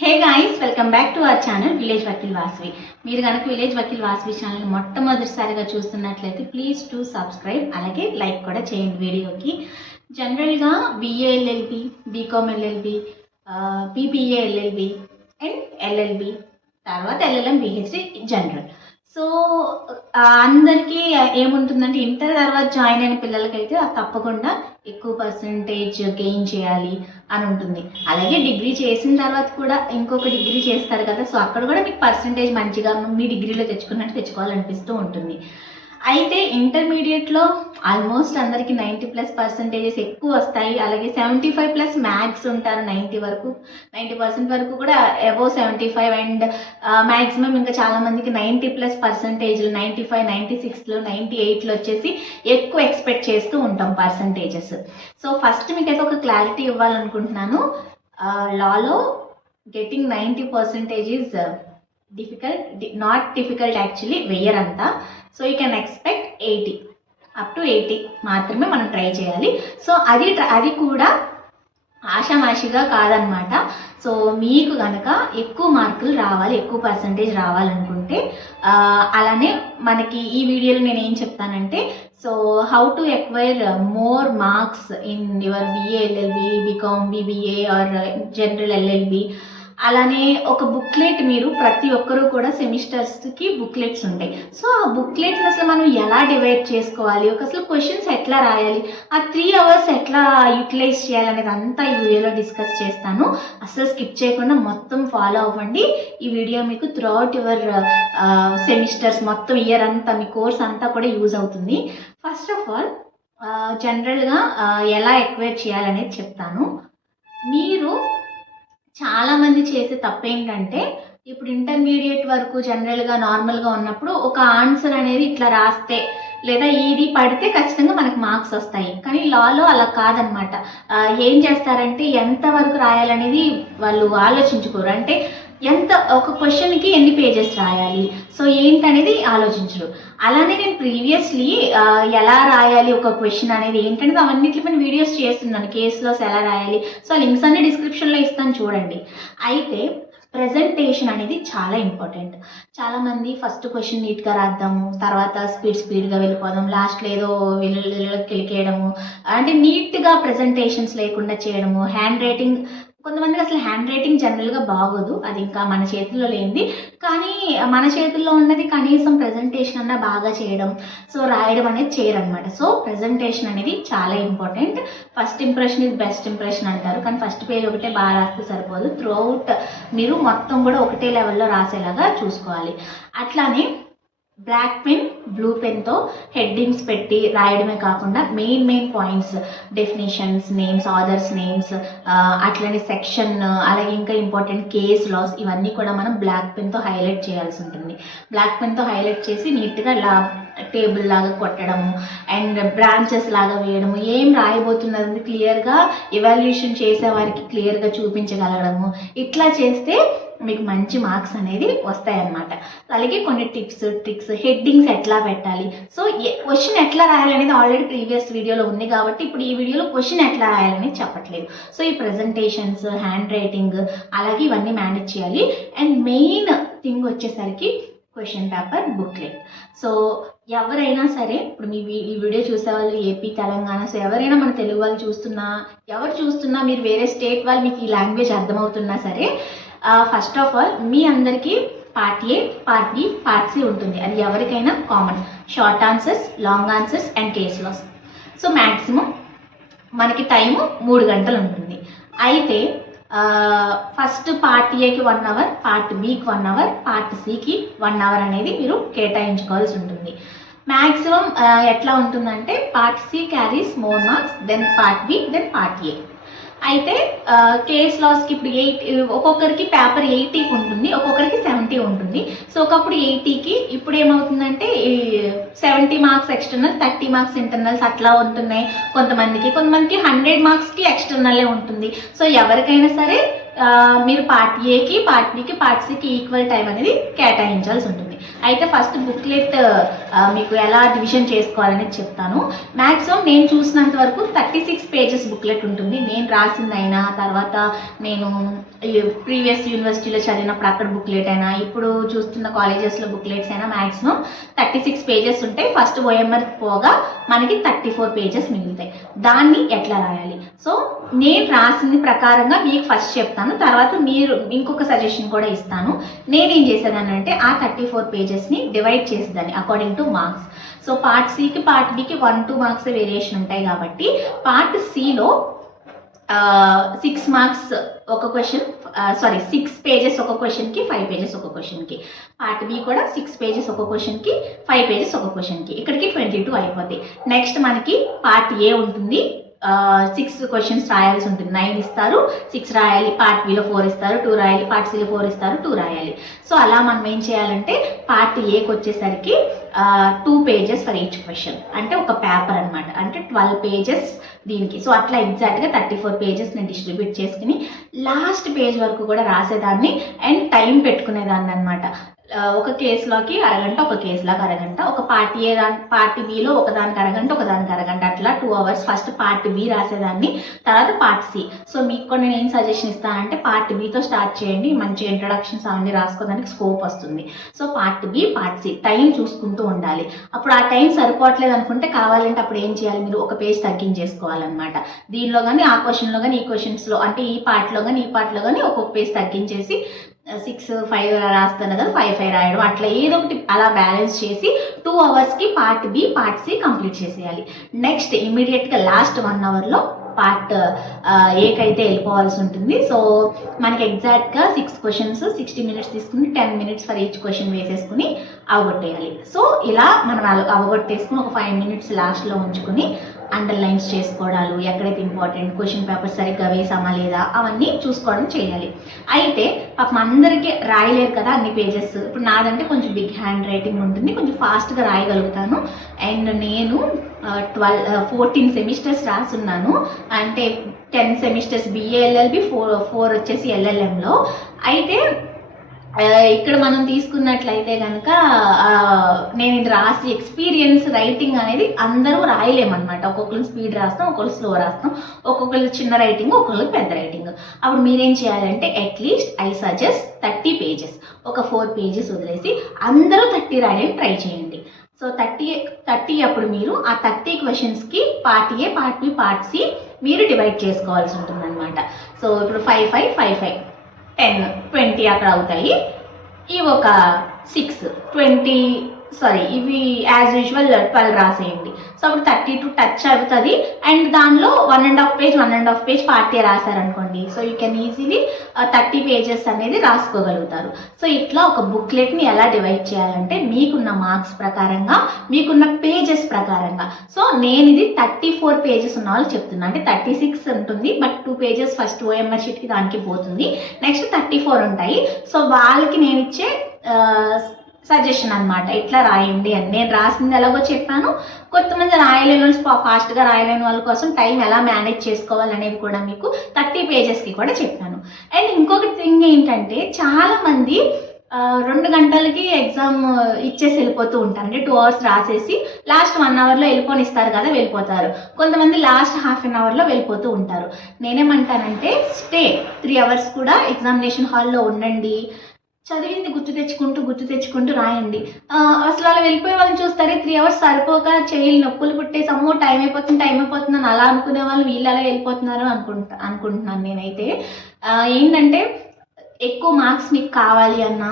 Hey guys, welcome back to our channel village Vakil Vasavi. మీరు కనుక village Vakil Vasavi channel మొట్టమొదటిసారిగా చూస్తున్నట్లయితే ప్లీజ్ టు సబ్స్క్రైబ్, అలాగే లైక్ కూడా చేయండి వీడియోకి. జనరల్గా BA LLB, BCom LLB, BBA LLB and LLB, తర్వాత ఎల్ఎల్ఎం పిహెచ్డి జనరల్. సో అందరికీ ఏముంటుందంటే ఇంటర్ తర్వాత జాయిన్ అయిన పిల్లలకైతే తప్పకుండా ఎక్కువ పర్సంటేజ్ గెయిన్ చేయాలి అని ఉంటుంది. అలాగే డిగ్రీ చేసిన తర్వాత కూడా ఇంకొక డిగ్రీ చేస్తారు కదా, సో అక్కడ కూడా మీకు పర్సంటేజ్ మంచిగా మీ డిగ్రీలో తెచ్చుకున్నట్టు తెచ్చుకోవాలనిపిస్తూ ఉంటుంది. అయితే ఇంటర్మీడియట్లో ఆల్మోస్ట్ అందరికీ 90+ ఎక్కువ వస్తాయి. అలాగే 75+ మ్యాథ్స్ ఉంటారు. 90% వరకు కూడా అబోవ్ 75 అండ్ మ్యాక్సిమం ఇంకా చాలామందికి 90+%, 95, 96, 98 వచ్చేసి ఎక్కువ ఎక్స్పెక్ట్ చేస్తూ ఉంటాం పర్సంటేజెస్. సో ఫస్ట్ మీకైతే ఒక క్లారిటీ ఇవ్వాలనుకుంటున్నాను. లాలో getting 90% is not difficult actually, వెయ్యరంతా. So you can expect 80 up to 80 మాత్రమే మనం ట్రై చేయాలి. సో అది కూడా ఆషామాషిగా కాదనమాట. సో మీకు కనుక ఎక్కువ మార్కులు రావాలి, ఎక్కువ పర్సంటేజ్ రావాలనుకుంటే అలానే మనకి ఈ వీడియోలో నేను ఏం చెప్తానంటే, so how to acquire more marks in your BA LLB, BCom, BBA or general LLB. అలానే ఒక బుక్లెట్, మీరు ప్రతి ఒక్కరూ కూడా సెమిస్టర్స్కి బుక్లెట్స్ ఉంటాయి. సో ఆ బుక్లెట్ని అసలు మనం ఎలా డివైడ్ చేసుకోవాలి, అసలు క్వశ్చన్స్ ఎట్లా రాయాలి, ఆ 3 hours ఎట్లా యూటిలైజ్ చేయాలనేది అంతా ఈ వీడియోలో డిస్కస్ చేస్తాను. అసలు స్కిప్ చేయకుండా మొత్తం ఫాలో అవ్వండి. ఈ వీడియో మీకు త్రూఅవుట్ యువర్ సెమిస్టర్స్ మొత్తం ఇయర్ అంతా మీ కోర్స్ అంతా కూడా యూజ్ అవుతుంది. ఫస్ట్ ఆఫ్ ఆల్ జనరల్గా ఎలా ఎక్వైర్ చేయాలనేది చెప్తాను. మీరు చాలామంది చేసే తప్పు ఏంటంటే, ఇప్పుడు ఇంటర్మీడియట్ వరకు జనరల్గా నార్మల్గా ఉన్నప్పుడు ఒక ఆన్సర్ అనేది ఇట్లా రాస్తే లేదా ఇది పడితే ఖచ్చితంగా మనకు మార్క్స్ వస్తాయి. కానీ లాలో అలా కాదనమాట. ఏం చేస్తారంటే ఎంతవరకు రాయాలనేది వాళ్ళు ఆలోచించుకోరు. అంటే ఒక క్వశ్చన్కి ఎన్ని పేజెస్ రాయాలి, సో ఏంటనేది ఆలోచించరు. అలానే నేను ప్రీవియస్లీ ఎలా రాయాలి ఒక క్వశ్చన్ అనేది ఏంటనేది అవన్నిటిపైన వీడియోస్ చేస్తున్నాను. కేసులోస్ ఎలా రాయాలి, సో లింక్స్ అన్ని డిస్క్రిప్షన్లో ఇస్తాను చూడండి. అయితే ప్రజెంటేషన్ అనేది చాలా ఇంపార్టెంట్. చాలామంది ఫస్ట్ క్వశ్చన్ నీట్గా రాద్దాము, తర్వాత స్పీడ్గా వెళ్ళిపోదాం, లాస్ట్లో ఏదో కిలికేయడము, అంటే నీట్గా ప్రజెంటేషన్స్ లేకుండా చేయడము. హ్యాండ్ రైటింగ్, కొంతమందికి అసలు హ్యాండ్ రైటింగ్ జనరల్గా బాగోదు, అది ఇంకా మన చేతుల్లో లేనిది. కానీ మన చేతుల్లో ఉన్నది కనీసం ప్రజెంటేషన్ అన్నా బాగా చేయడం, సో రాయడం అనేది చేయరనమాట. సో ప్రజెంటేషన్ అనేది చాలా important. First impression is best impression అంటారు. కానీ ఫస్ట్ పేజ్ ఒకటే బాగా రాస్తే సరిపోదు, త్రూఅవుట్ మీరు మొత్తం కూడా ఒకటే లెవెల్లో రాసేలాగా చూసుకోవాలి. అట్లానే బ్లాక్ పెన్, బ్లూ పెన్తో హెడ్డింగ్స్ పెట్టి రాయడమే కాకుండా main points, definitions, names, authors names, అట్లనే సెక్షన్, అలాగే ఇంకా ఇంపార్టెంట్ కేస్ లాస్, ఇవన్నీ కూడా మనం బ్లాక్ పెన్తో హైలైట్ చేయాల్సి ఉంటుంది. బ్లాక్ పెన్తో హైలైట్ చేసి నీట్గా టేబుల్ లాగా కొట్టడము అండ్ బ్రాంచెస్ లాగా వేయడము, ఏం రాయబోతున్నది క్లియర్గా ఎవాల్యుయేషన్ చేసేవారికి క్లియర్గా చూపించగలగడము. ఇట్లా చేస్తే మీకు మంచి మార్క్స్ అనేది వస్తాయన్నమాట. అలాగే కొన్ని ట్రిక్స్, హెడ్డింగ్స్ ఎట్లా పెట్టాలి, సో క్వశ్చన్ ఎట్లా రాయాలనేది ఆల్రెడీ ప్రీవియస్ వీడియోలో ఉంది కాబట్టి ఇప్పుడు ఈ వీడియోలో క్వశ్చన్ ఎట్లా రాయాలనేది చెప్పట్లేదు. సో ఈ ప్రజెంటేషన్స్, హ్యాండ్ రైటింగ్, అలాగే ఇవన్నీ మేనేజ్ చేయాలి. అండ్ మెయిన్ థింగ్ వచ్చేసరికి క్వశ్చన్ పేపర్, బుక్లెట్. సో ఎవరైనా సరే, ఇప్పుడు ఈ వీడియో చూసే వాళ్ళు ఏపీ, తెలంగాణ, సో ఎవరైనా మన తెలుగు వాళ్ళు ఎవరు చూస్తున్నా మీరు వేరే స్టేట్ వాళ్ళు మీకు ఈ లాంగ్వేజ్ అర్థమవుతున్నా సరే, ఫస్ట్ ఆఫ్ ఆల్ మీ అందరికీ part A, part B, part C ఉంటుంది. అది ఎవరికైనా common. Short answers, long answers and case laws. So maximum మనకి టైము 3 గంటలు ఉంటుంది. అయితే ఫస్ట్ పార్ట్ ఏకి 1 hour, పార్ట్ బికి 1 hour, పార్ట్ సికి 1 hour అనేది మీరు కేటాయించుకోవాల్సి ఉంటుంది. మ్యాక్సిమం ఎట్లా ఉంటుందంటే part C carries more marks then part B then part A. అయితే కేస్ లాస్కి ఇప్పుడు ఒక్కొక్కరికి పేపర్ 80 ఉంటుంది, ఒక్కొక్కరికి 70 ఉంటుంది. సో ఒకప్పుడు 80కి, ఇప్పుడు ఏమవుతుందంటే 70 మార్క్స్ ఎక్స్టర్నల్, 30 మార్క్స్ ఇంటర్నల్స్ అట్లా ఉంటున్నాయి. కొంతమందికి 100 మార్క్స్కి ఎక్స్టర్నల్లే ఉంటుంది. సో ఎవరికైనా సరే మీరు పార్ట్ ఏకి, పార్ట్ బికి, పార్ట్ సికి ఈక్వల్ టైం అనేది కేటాయించాల్సి ఉంటుంది. అయితే ఫస్ట్ బుక్లెట్ మీకు ఎలా డివిజన్ చేసుకోవాలనేది చెప్తాను. మ్యాక్సిమం నేను చూసినంత వరకు 36 పేజెస్ బుక్లెట్ ఉంటుంది. నేను రాసిందైనా, తర్వాత నేను ప్రీవియస్ యూనివర్సిటీలో చదివినప్పుడు అక్కడ బుక్లెట్ అయినా, ఇప్పుడు చూస్తున్న కాలేజెస్లో బుక్లెట్స్ అయినా మ్యాక్సిమం 36 పేజెస్ ఉంటాయి. ఫస్ట్ ఓఎంఆర్ పోగా మనకి 34 పేజెస్ మిగులుతాయి. దాన్ని ఎట్లా రాయాలి? సో నేను రాసింది ప్రకారంగా మీకు ఫస్ట్ చెప్తాను, తర్వాత మీరు ఇంకొక సజెషన్ కూడా ఇస్తాను. నేనేం చేసేదాన్ని అంటే ఆ 34 పేజెస్ని డివైడ్ చేసేదాన్ని according to marks. So part సికి పార్ట్ బికి 1-2 మార్క్స్ వేరియేషన్ ఉంటాయి కాబట్టి పార్ట్ సిలో 6 మార్క్స్ ఒక క్వశ్చన్, 6 పేజెస్ ఒక క్వశ్చన్కి, 5 పేజెస్ ఒక క్వశ్చన్కి. పార్ట్ బి కూడా 6 పేజెస్ ఒక క్వశ్చన్కి, 5 పేజెస్ ఒక క్వశ్చన్కి. ఇక్కడికి 22 అయిపోతాయి. నెక్స్ట్ మనకి పార్ట్ ఏ ఉంటుంది, 6 క్వశ్చన్స్ రాయాల్సి ఉంటుంది. 9 ఇస్తారు, 6 రాయాలి. పార్ట్ బిలో 4 ఇస్తారు, 2 రాయాలి. పార్ట్ సిలో 4 ఇస్తారు, 2 రాయాలి. సో అలా మనం ఏం చేయాలంటే పార్ట్ ఏకి వచ్చేసరికి 2 పేజెస్ ఫర్ ఈచ్ క్వశ్చన్, అంటే ఒక పేపర్ అనమాట, అంటే 12 పేజెస్ దీనికి. సో అట్లా ఎగ్జాక్ట్గా 34 పేజెస్ నేను డిస్ట్రిబ్యూట్ చేసుకుని లాస్ట్ పేజ్ వరకు కూడా రాసేదాన్ని అండ్ టైం పెట్టుకునేదాన్ని అనమాట. ఒక కేసులోకి అరగంట, ఒక కేసులోకి అరగంట, ఒక పార్ట్ బిలో ఒకదానికి అరగంట, ఒకదానికి అరగంట, అట్లా 2 అవర్స్ ఫస్ట్ పార్ట్ బి రాసేదాన్ని, తర్వాత పార్ట్ సి. సో మీకు కూడా నేను ఏం సజెషన్ ఇస్తానంటే పార్ట్ బితో స్టార్ట్ చేయండి, మంచి ఇంట్రడక్షన్స్ అవన్నీ రాసుకోవడానికి స్కోప్ వస్తుంది. So part B, part C time చూసుకుంటూ ఉండాలి. అప్పుడు ఆ టైం సరిపోవట్లేదు అనుకుంటే కావాలంటే అప్పుడు ఏం చేయాలి, మీరు ఒక పేజ్ తగ్గించేసుకోవాలన్నమాట. దీనిలో కానీ, ఆ క్వశ్చన్లో కానీ, ఈ క్వశ్చన్స్లో అంటే ఈ పార్ట్లో కానీ, ఈ పార్ట్లో కానీ ఒక్కొక్క పేజ్ తగ్గించేసి 6-5 రాస్తాను కదా, 5-5 రాయడం, అట్లా ఏదో ఒకటి అలా బ్యాలెన్స్ చేసి 2 అవర్స్కి part B, part C complete చేసేయాలి. నెక్స్ట్ ఇమీడియట్గా లాస్ట్ 1 అవర్లో పార్ట్ ఏకైతే వెళ్ళిపోవాల్సి ఉంటుంది. సో మనకి ఎగ్జాక్ట్గా 6 క్వశ్చన్స్ 60 మినిట్స్ తీసుకుని 10 మినిట్స్ ఫర్ ఈచ్ క్వశ్చన్ వేసేసుకుని అవగొట్టేయాలి. సో ఇలా మనం అవగొట్టేసుకుని ఒక 5 మినిట్స్ లాస్ట్లో ఉంచుకుని అండర్లైన్స్ చేసుకోవడాలు, ఎక్కడైతే ఇంపార్టెంట్ క్వశ్చన్ పేపర్ సరిగ్గా వేసామా లేదా అవన్నీ చూసుకోవడం చేయాలి. అయితే పాపం అందరికీ రాయలేరు కదా అన్ని పేజెస్. ఇప్పుడు నాదంటే కొంచెం బిగ్ హ్యాండ్ రైటింగ్ ఉంటుంది, కొంచెం ఫాస్ట్గా రాయగలుగుతాను. అండ్ నేను 14 సెమిస్టర్స్ రాసున్నాను, అంటే 10 సెమిస్టర్స్ బిఏ ఎల్ఎల్బి, 4 వచ్చేసి ఎల్ఎల్ఎంలో. అయితే ఇక్కడ మనం తీసుకున్నట్లయితే కనుక నేను ఇది రాసి ఎక్స్పీరియన్స్ రైటింగ్ అనేది అందరూ రాయలేమన్నమాట. ఒక్కొక్కరు స్పీడ్ రాస్తాం, ఒక్కొక్కరు స్లో రాస్తాం, ఒక్కొక్కరు చిన్న రైటింగ్, ఒక్కొక్కరు పెద్ద రైటింగ్. అప్పుడు మీరేం చేయాలంటే అట్లీస్ట్ ఐ సజెస్ట్ 30 పేజెస్, ఒక 4 పేజెస్ వదిలేసి అందరూ 30 రాయడానికి ట్రై చేయండి. సో 30 అప్పుడు మీరు ఆ 30 క్వశ్చన్స్కి part A, part B, part C మీరు డివైడ్ చేసుకోవాల్సి ఉంటుంది అనమాట. సో ఇప్పుడు 5-5, 10, 20 అక్కడ అవుతాయి. ఇవి ఒక 6, ఇవి యాజ్ యూజువల్ 12 రాసేయండి. సో అప్పుడు 32 టచ్ అవుతుంది. అండ్ దానిలో 1.5 పేజ్ పార్ట్ ఏ రాశారనుకోండి, so you can easily 30 pages అనేది రాసుకోగలుగుతారు. సో ఇట్లా ఒక బుక్లెట్ని ఎలా డివైడ్ చేయాలంటే మీకున్న మార్క్స్ ప్రకారంగా, మీకున్న పేజెస్ ప్రకారంగా. సో నేను ఇది 34 పేజెస్ ఉన్న వాళ్ళు చెప్తున్నా, అంటే 36 ఉంటుంది, బట్ 2 పేజెస్ ఫస్ట్ ఓఎంఆర్ షీట్కి దానికి పోతుంది, నెక్స్ట్ 34 ఉంటాయి. సో వాళ్ళకి నేను ఇచ్చే సజెషన్ అనమాట, ఇట్లా రాయండి అని. నేను రాసింది ఎలాగో చెప్పాను. కొంతమంది రాయలేని వాళ్ళు, ఫాస్ట్గా రాయలేని వాళ్ళ కోసం టైం ఎలా మేనేజ్ చేసుకోవాలనేది కూడా మీకు 30 పేజెస్కి కూడా చెప్పాను. అండ్ ఇంకొక థింగ్ ఏంటంటే చాలామంది 2 గంటలకి ఎగ్జామ్ ఇచ్చేసి వెళ్ళిపోతూ ఉంటారు, అంటే 2 అవర్స్ రాసేసి లాస్ట్ 1 అవర్లో వెళ్ళిపోనిస్తారు కదా, వెళ్ళిపోతారు. కొంతమంది లాస్ట్ హాఫ్ అన్ అవర్లో వెళ్ళిపోతూ ఉంటారు. నేనేమంటానంటే స్టే 3 అవర్స్ కూడా ఎగ్జామినేషన్ హాల్లో ఉండండి, చదివింది గుర్తు తెచ్చుకుంటూ రాయండి. అసలు అలా వెళ్ళిపోయే వాళ్ళని చూస్తారే 3 అవర్స్ సరిపోక చేయిలు నొప్పులు పుట్టేసి అమ్మో టైం అయిపోతుంది అని అలా అనుకునే వాళ్ళు వీళ్ళు అలా వెళ్ళిపోతున్నారు అనుకుంటున్నాను నేనైతే. ఏంటంటే ఎక్కువ మార్క్స్ మీకు కావాలి అన్నా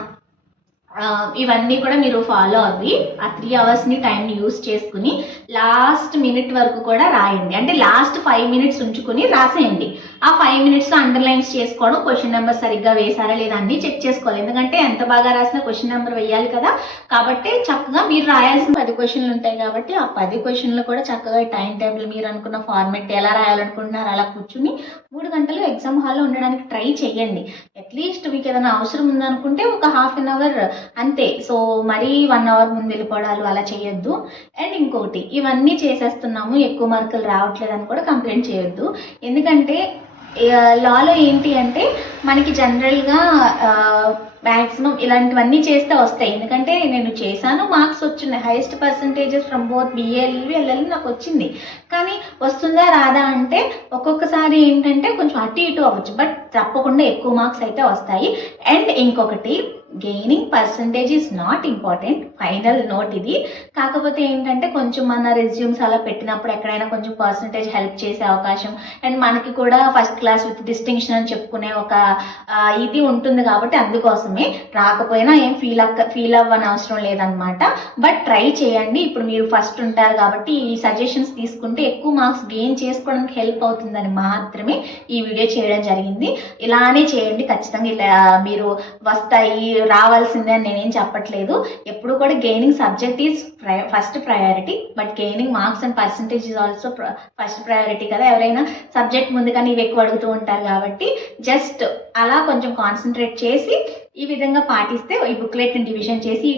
ఇవన్నీ కూడా మీరు ఫాలో అవ్వి ఆ 3 అవర్స్ని టైంని యూస్ చేసుకుని లాస్ట్ మినిట్ వరకు కూడా రాయండి. అంటే లాస్ట్ 5 మినిట్స్ ఉంచుకుని రాసేయండి. ఆ 5 మినిట్స్లో అండర్లైన్స్ చేసుకోవడం, క్వశ్చన్ నెంబర్ సరిగ్గా వేసారా లేదా అన్నీ చెక్ చేసుకోవాలి. ఎందుకంటే ఎంత బాగా రాసినా క్వశ్చన్ నెంబర్ వేయాలి కదా. కాబట్టి చక్కగా మీరు రాయాల్సిన 10 క్వశ్చన్లు ఉంటాయి కాబట్టి ఆ 10 క్వశ్చన్లు కూడా చక్కగా టైం టేబుల్ మీరు అనుకున్న ఫార్మెట్ ఎలా రాయాలనుకుంటున్నారు అలా కూర్చుని 3 గంటలు ఎగ్జామ్ హాల్లో ఉండడానికి ట్రై చేయండి. అట్లీస్ట్ మీకు ఏదైనా అవసరం ఉందనుకుంటే ఒక హాఫ్ అన్ అవర్ అంతే. సో మరీ 1 అవర్ ముందు వెళ్ళిపోవడాలు అలా చేయొద్దు. అండ్ ఇంకోటి, ఇవన్నీ చేసేస్తున్నాము ఎక్కువ మార్కులు రావట్లేదు అని కూడా కంప్లైంట్ చేయొద్దు. ఎందుకంటే లాలో ఏంటి అంటే మనకి జనరల్గా మ్యాక్సిమం ఇలాంటివన్నీ చేస్తే వస్తాయి. ఎందుకంటే నేను చేశాను, మార్క్స్ వచ్చినాయి, హైయెస్ట్ పర్సంటేజెస్ ఫ్రమ్ బోత్ బిఏఎల్వి ఎల్ఎల్వి నాకు వచ్చింది. కానీ వస్తుందా రాదా అంటే ఒక్కొక్కసారి ఏంటంటే కొంచెం అటు ఇటు అవ్వచ్చు, బట్ తప్పకుండా ఎక్కువ మార్క్స్ అయితే వస్తాయి. అండ్ ఇంకొకటి, gaining percentage is not important, final note ఇది. కాకపోతే ఏంటంటే కొంచెం మన రెజ్యూమ్స్ అలా పెట్టినప్పుడు ఎక్కడైనా కొంచెం పర్సంటేజ్ హెల్ప్ చేసే అవకాశం, అండ్ మనకి కూడా ఫస్ట్ క్లాస్ విత్ డిస్టింక్షన్ అని చెప్పుకునే ఒక ఇది ఉంటుంది. కాబట్టి అందుకోసమే రాకపోయినా ఏం ఫీల్ అవ్వని అవసరం లేదనమాట. బట్ ట్రై చేయండి. ఇప్పుడు మీరు ఫస్ట్ ఉంటారు కాబట్టి ఈ సజెషన్స్ తీసుకుంటే ఎక్కువ మార్క్స్ గెయిన్ చేసుకోవడానికి హెల్ప్ అవుతుందని మాత్రమే ఈ వీడియో చేయడం జరిగింది. ఇలానే చేయండి ఖచ్చితంగా. ఇలా మీరు వస్తాయి రావాల్సిందే అని నేనేం చెప్పట్లేదు. ఎప్పుడు కూడా gaining subject is first priority, but gaining marks and percentage is also first priority కదా. ఎవరైనా సబ్జెక్ట్ ముందు కానీ ఇవి ఎక్కువ అడుగుతూ ఉంటారు కాబట్టి జస్ట్ అలా కొంచెం కాన్సన్ట్రేట్ చేసి ఈ విధంగా పాటిస్తే ఈ బుక్లెట్ని డివిజన్ చేసి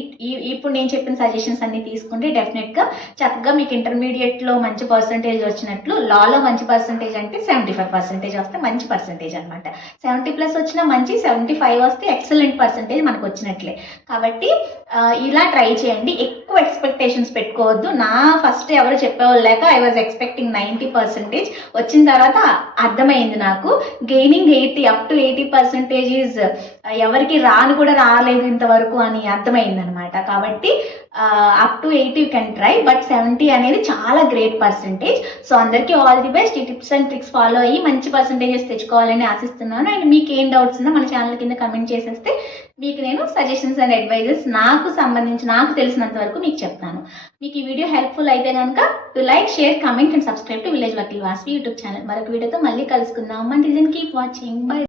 ఇప్పుడు నేను చెప్పిన సజెషన్స్ అన్ని తీసుకుంటే డెఫినెట్గా చక్కగా మీకు ఇంటర్మీడియట్లో మంచి పర్సంటేజ్ వచ్చినట్లు, లాలో మంచి పర్సంటేజ్ అంటే 75% వస్తే మంచి పర్సంటేజ్ అనమాట. 70+ వచ్చినా మంచి, 75 వస్తే ఎక్సలెంట్ పర్సంటేజ్ మనకు వచ్చినట్లే. కాబట్టి ఇలా ట్రై చేయండి. ఎక్కువ ఎక్స్పెక్టేషన్స్ పెట్టుకోవద్దు. నా ఫస్ట్ ఎవరు చెప్పేవాళ్ళు లేక ఐ వాజ్ ఎక్స్పెక్టింగ్ 90%. వచ్చిన తర్వాత అర్థమైంది నాకు గెయినింగ్ 80 up to 80% ఎవరికి రాను కూడా రాలేదు ఇంతవరకు అని అర్థమైందనమాట. కాబట్టి up to 80 you can try, but 70 అనేది చాలా గ్రేట్ పర్సంటేజ్. సో అందరికీ ఆల్ ది బెస్ట్. ఈ టిప్స్ అండ్ ట్రిక్స్ ఫాలో అయ్యి మంచి పర్సంటేజెస్ తెచ్చుకోవాలని ఆశిస్తున్నాను. అండ్ మీకు ఏం డౌట్స్ ఉన్నా మన ఛానల్ కింద కమెంట్ చేసేస్తే మీకు నేను సజెషన్స్ అండ్ అడ్వైజెస్ నాకు తెలిసినంత వరకు మీకు చెప్తాను. మీకు ఈ వీడియో హెల్ప్ఫుల్ అయితే కనుక to like, share, comment and subscribe to village Vakil Vasavi YouTube channel. మరొక వీడియోతో మళ్ళీ కలుసుకుందాం. Until then keep watching. By.